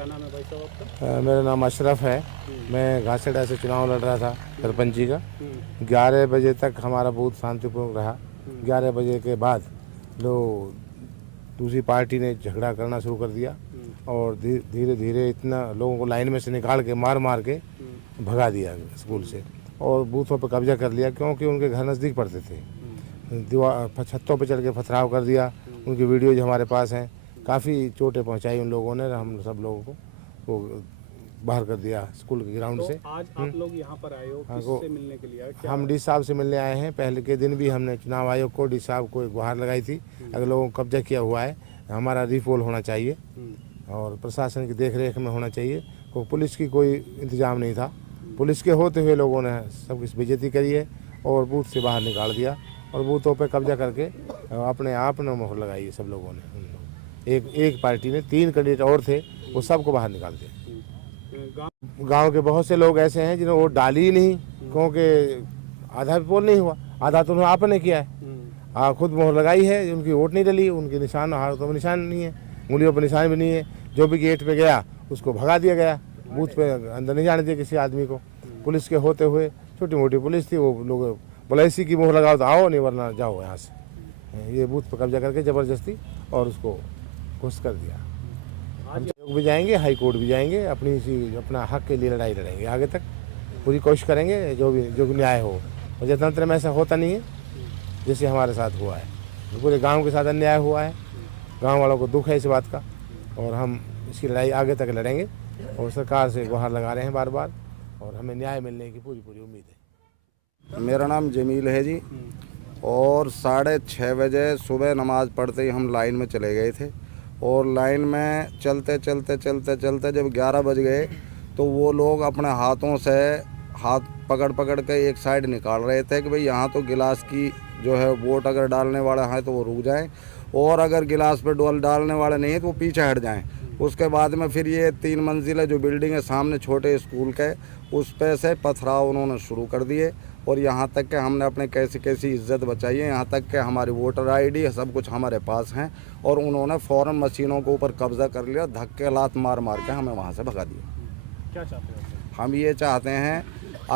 क्या नाम है भाई साहब आपका? मेरा नाम अशरफ है। मैं घासेड़ा से चुनाव लड़ रहा था सरपंची का। 11 बजे तक हमारा बूथ शांतिपूर्ण रहा। 11 बजे के बाद लोग दूसरी पार्टी ने झगड़ा करना शुरू कर दिया और धीरे धीरे इतना लोगों को लाइन में से निकाल के मार के भगा दिया स्कूल से और बूथों पर कब्जा कर लिया, क्योंकि उनके घर नज़दीक पड़ते थे। दीवार छतों पर चढ़ के पथराव कर दिया। उनकी वीडियोज हमारे पास हैं। काफ़ी चोटें पहुंचाई उन लोगों ने। हम सब लोगों को वो बाहर कर दिया स्कूल के ग्राउंड से। आज आप लोग यहाँ पर आए हो, किससे मिलने के लिए आए? हम डी साहब से मिलने आए हैं। पहले के दिन भी हमने चुनाव आयोग को, डी साहब को एक गुहार लगाई थी। अगर लोगों को कब्जा किया हुआ है, हमारा रिपोल होना चाहिए और प्रशासन की देखरेख में होना चाहिए। तो पुलिस की कोई इंतजाम नहीं था। पुलिस के होते हुए लोगों ने सब कुछ बेइज्जती करी है और बूथ से बाहर निकाल दिया और बूथों पे कब्जा करके अपने आप ने मोहर लगाई है सब लोगों ने। एक पार्टी ने 3 कैंडिडेट और थे, वो सबको बाहर निकाल दिया। गांव के बहुत से लोग ऐसे हैं जिन्होंने वोट डाली ही नहीं, क्योंकि आधा भी पोल नहीं हुआ, आधा तो आपने किया है। खुद मोहर लगाई है, उनकी वोट नहीं डली, उनके निशान हाथों में निशान नहीं है, उंगलियों पर निशान भी नहीं है। जो भी गेट पे गया उसको भगा दिया गया, बूथ पे अंदर नहीं जाने दिया किसी आदमी को। पुलिस के होते हुए, छोटी मोटी पुलिस थी, वो लोग बोला इसी की मोहर लगाओ तो आओ, नहीं वरना जाओ यहाँ से। ये बूथ पर कब्जा करके ज़बरदस्ती और उसको घुस कर दिया। हम लोग भी जाएंगे, हाई कोर्ट भी जाएंगे, अपना हक के लिए लड़ाई लड़ेंगे आगे तक। पूरी कोशिश करेंगे जो भी न्याय हो। और जनतंत्र में ऐसा होता नहीं है जैसे हमारे साथ हुआ है। पूरे गांव के साथ अन्याय हुआ है, गांव वालों को दुख है इस बात का और हम इसकी लड़ाई आगे तक लड़ेंगे और सरकार से गुहार लगा रहे हैं बार बार और हमें न्याय मिलने की पूरी उम्मीद है। मेरा नाम जमील है जी। और 6:30 बजे सुबह नमाज़ पढ़ते ही हम लाइन में चले गए थे और लाइन में चलते जब 11 बज गए तो वो लोग अपने हाथों से हाथ पकड़ के एक साइड निकाल रहे थे कि भाई यहाँ तो गिलास की जो है वोट अगर डालने वाला है तो वो रुक जाएं और अगर गिलास पे डोल डालने वाले नहीं है तो वो पीछे हट जाएं। उसके बाद में फिर ये 3 मंजिला जो बिल्डिंग है सामने छोटे स्कूल के, उस पे से पथराव उन्होंने शुरू कर दिए और यहाँ तक कि हमने अपने कैसी इज्जत बचाई है। यहाँ तक कि हमारी वोटर आईडी सब कुछ हमारे पास हैं और उन्होंने फ़ौरन मशीनों के ऊपर कब्जा कर लिया, धक्के लात मार के हमें वहाँ से भगा दिया। क्या चाहते हैं? हम ये चाहते हैं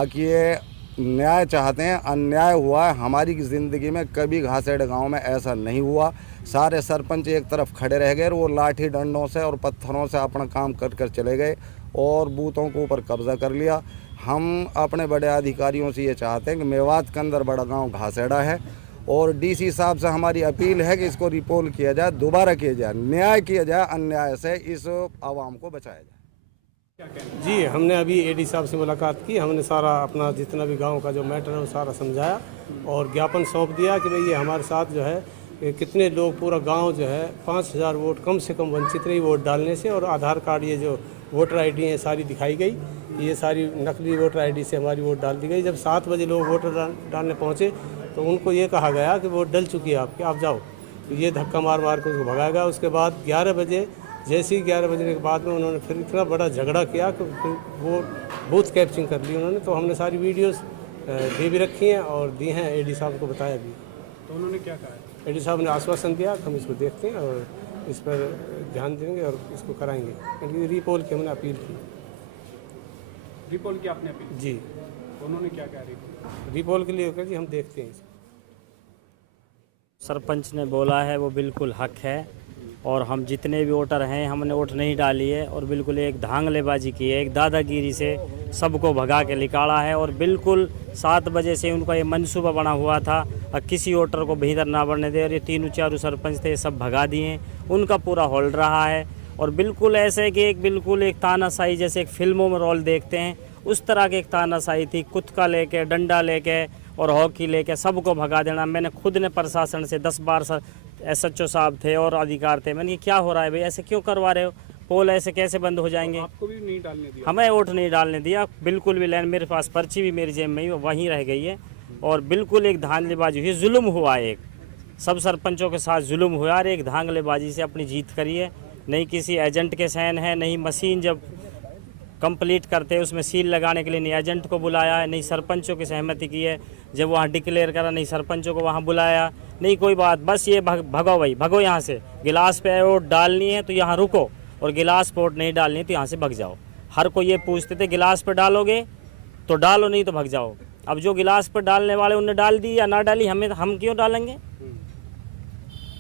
कि ये न्याय चाहते हैं। अन्याय हुआ है हमारी ज़िंदगी में, कभी घासेड़ गांव में ऐसा नहीं हुआ। सारे सरपंच एक तरफ खड़े रह गए और वो लाठी डंडों से और पत्थरों से अपना काम कर चले गए और बूथों के ऊपर कब्जा कर लिया। हम अपने बड़े अधिकारियों से ये चाहते हैं कि मेवात के अंदर बड़ा गांव घासेड़ा है और डीसी साहब से हमारी अपील है कि इसको रिपोल किया जाए, दोबारा किया जाए, न्याय किया जाए, अन्याय से इस आवाम को बचाया जाए। जी, हमने अभी एडी साहब से मुलाकात की। हमने सारा अपना जितना भी गांव का जो मैटर है वो सारा समझाया और ज्ञापन सौंप दिया कि भाई ये हमारे साथ जो है कितने लोग, पूरा गांव जो है 5000 वोट कम से कम वंचित रही वोट डालने से। और आधार कार्ड, ये जो वोटर आईडी है सारी दिखाई गई, ये सारी नकली वोटर आईडी से हमारी वोट डाल दी गई। जब 7 बजे लोग वोटर डालने पहुँचे तो उनको ये कहा गया कि वोट डल चुकी है आपकी, आप जाओ। तो ये धक्का मार के उसको भगाया गया। उसके बाद 11 बजे, जैसे ही 11 बजने के बाद में उन्होंने फिर इतना बड़ा झगड़ा किया कि फिर वो बूथ कैप्चरिंग कर ली उन्होंने। तो हमने सारी वीडियोस दे भी रखी हैं और दी हैं, एडी साहब को बताया भी। तो उन्होंने क्या कहा? एडी साहब ने आश्वासन दिया कि हम इसको देखते हैं और इस पर ध्यान देंगे और इसको कराएंगे। क्योंकि रिपोल की हमने अपील की। रिपोल की आपने अपील? जी। तो उन्होंने क्या कहा रिपोल के लिए कहा जी हम देखते हैं इसको। सरपंच ने बोला है वो बिल्कुल हक है और हम जितने भी वोटर हैं हमने वोट नहीं डाली है और बिल्कुल एक धांगलेबाजी की है, एक दादागिरी से सबको भगा के निकाला है। और बिल्कुल 7 बजे से उनका ये मंसूबा बना हुआ था और किसी वोटर को भीतर ना बढ़ने दे और ये 3-4 सरपंच थे, सब भगा दिए। उनका पूरा होल्ड रहा है और बिल्कुल ऐसे कि बिल्कुल एक तानाशाही, जैसे एक फिल्मों में रोल देखते हैं उस तरह की एक तानाशाही थी। कुत्ता लेके, डंडा लेके और हॉकी लेके सबको भगा देना। मैंने खुद ने प्रशासन से 10 बार SHO साहब थे और अधिकार थे, मैंने ये क्या हो रहा है भाई, ऐसे क्यों करवा रहे हो, पोल ऐसे कैसे बंद हो जाएंगे। आपको भी नहीं डालने दिया? हमें वोट नहीं डालने दिया बिल्कुल भी। लाइन मेरे पास पर्ची भी मेरी जेब में ही वहीं रह गई है और बिल्कुल एक धांधलीबाजी हुई, जुल्म हुआ। एक सब सरपंचों के साथ जुल्म हुआ और एक धांधलीबाजी से अपनी जीत करी है। नहीं किसी एजेंट के साइन है, नहीं मशीन जब कंप्लीट करते हैं उसमें सील लगाने के लिए नहीं एजेंट को बुलाया है, नहीं सरपंचों की सहमति की है जब वहाँ डिक्लेयर करा, नहीं सरपंचों को वहाँ बुलाया, नहीं कोई बात। बस ये भगो भाई, भगो यहाँ से, गिलास पे वोट डालनी है तो यहाँ रुको और गिलास पे वोट नहीं डालनी है तो यहाँ से भग जाओ। हर कोई ये पूछते थे गिलास पर डालोगे तो डालो, नहीं तो भग जाओ। अब जो गिलास पर डालने वाले उनने डाल दी या ना डाली, हम क्यों डालेंगे?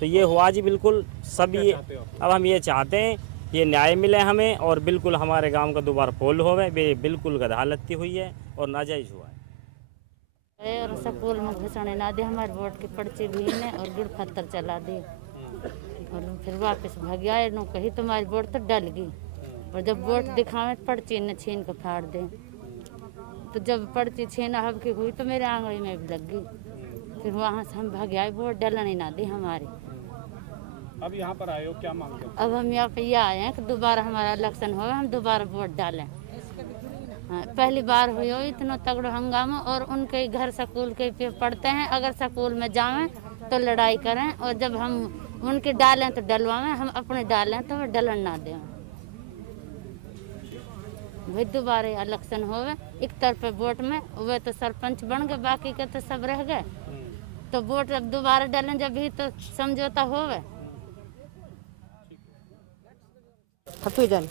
तो ये हुआ जी बिल्कुल सब ये। अब हम ये चाहते हैं ये न्याय मिले हमें और बिल्कुल हमारे गांव का दोबारा पोल होवे। बिल्कुल गधालत्ती हुई है और नाजायज हुआ है। और स्कूल में घुसने ना दे, हमारे वोट की पर्ची भी ने और गुड़ पत्थर चला दी और फिर वापस भाग आए। नो कही तुम्हारी वोट तो डल गई, और जब वोट दिखावे पर्ची ने छीन कर फाड़ दे। तो जब पर्ची छीना हबकी हुई तो मेरे आंगड़ी में भी लग गई। फिर वहाँ से हम भाग आए, वोट डलने ना दी हमारी। अब यहाँ पर आए हो, क्या मांगते हो? अब हम यहाँ पे ये आए हैं कि दोबारा हमारा इलेक्शन हो, हम दोबारा वोट डालें। हाँ, पहली बार हुई हो इतना तगड़ा हंगामा, और उनके घर स्कूल के पे पढ़ते हैं। अगर स्कूल में जावें तो लड़ाई करें, और जब हम उनके डालें तो डलवाएं, हम अपने डालें तो वे डलन ना दें। भाई दोबारा इलेक्शन होवे, एक तरफ वोट में वे तो सरपंच बन गए, बाकी के तो सब रह गए। तो वोट अब दोबारा डालें जब भी तो समझौता होवे। हफीजन,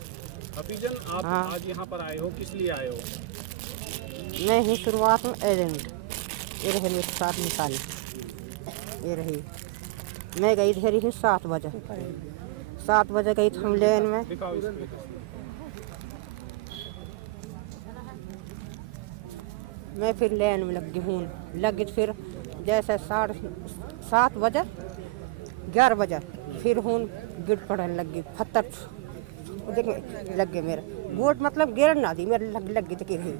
हफीजन, आप आज यहाँ पर आए हो, किस लिए आए हो? मैं ही शुरुआत में एजेंट, ये रहे मेरे साथ निकाली, ये रही। मैं गई ढेरी ही 7 बजे गई थी हम लेन में। दिखाओ इसमें। मैं फिर लेन में लगी फिर जैसे 7:30 बजे 11 बजे फिर हूँ गिर पड़ने लगी, पत्थर देख लग गए मेरा। वोट मतलब गिर ना दी, मेरे लग गई तो रही,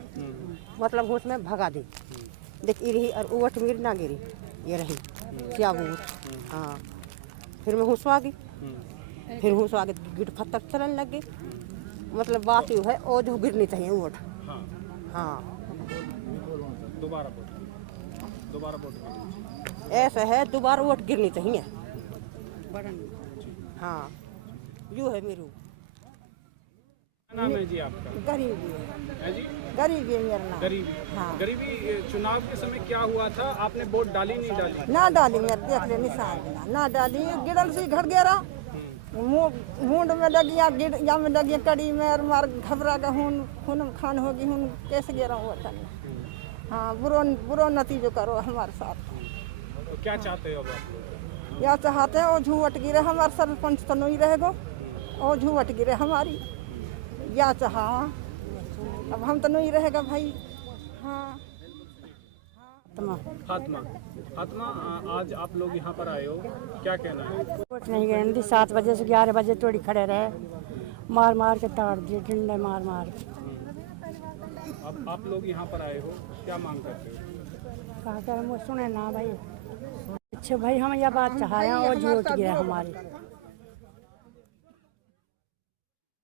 मतलब वोट में भगा दी, देख रही। और वोट मेरी ना गिरी, ये रही क्या वोट। हाँ, फिर मैं हुसवा गई, गिर पत्थर चलने लग गई। मतलब बात ये है, और जो गिरनी चाहिए वोट। हाँ, दोबारा वोट ऐसा है, दोबारा वोट गिरनी चाहिए। हाँ, यूँ है मेरू। क्या नाम है जी आपका? गरीबी है जी? गरीबी है मेरा नाम। गरीबी। हाँ। गरीबी, चुनाव के समय क्या हुआ था? आपने वोट डाली नहीं डाली? ना डाली, मेरे देख ले निशान ना डाली। गिरल सी घर गेरा मुंड में लगी या में लगी कड़ी में, मार घबरा का खून खान होगी, कैसे गिरा हुआ था। हाँ, बुरो नतीजो करो हमारे साथ। तो क्या चाहते हो अब आप लोग? या चाहते हैं वो झूठ गिरे, हमारे सरपंच तो नहीं रहेगो, और झूठ गिरे हमारी या चाहा। अब हम तो नहीं रहेगा भाई। हाँ, फातिमा, आज आप लोग यहाँ पर आए हो, क्या कहना है? वोट नहीं गिरने दी। 7 बजे से 11 बजे तोड़ी खड़े रहे, मार के ताड़ दिए, डंडे मार के। अब आप लोग यहाँ पर आए हो, क्या मांग करते हो? कहा कर वो सुने ना भाई। अच्छा भाई, हम यह बात चाहे और झूठ गिरे हमारी।